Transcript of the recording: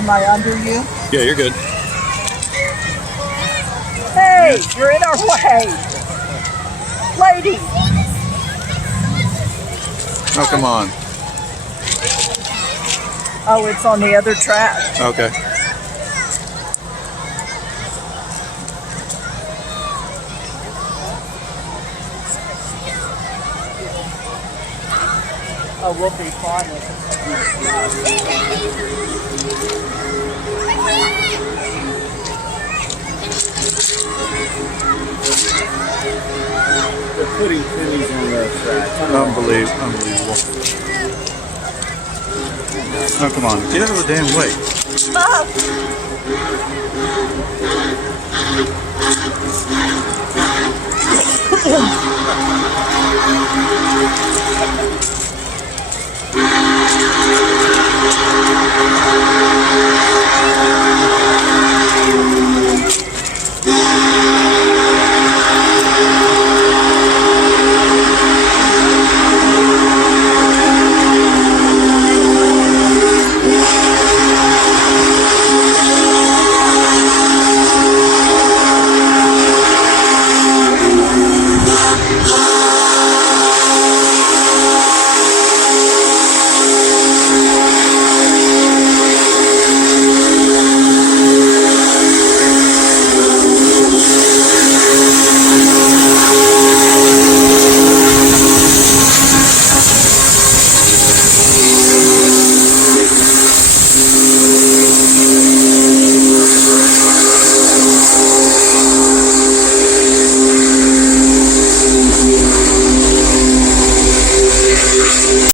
Am I under you? Yeah, you're good. Hey, you're in our way. Lady. Oh, come on. Oh, it's on the other track. Okay. Oh, we'll be fine with They're putting pennies on the track. Unbelievable. Oh, come on. Get out of the damn way.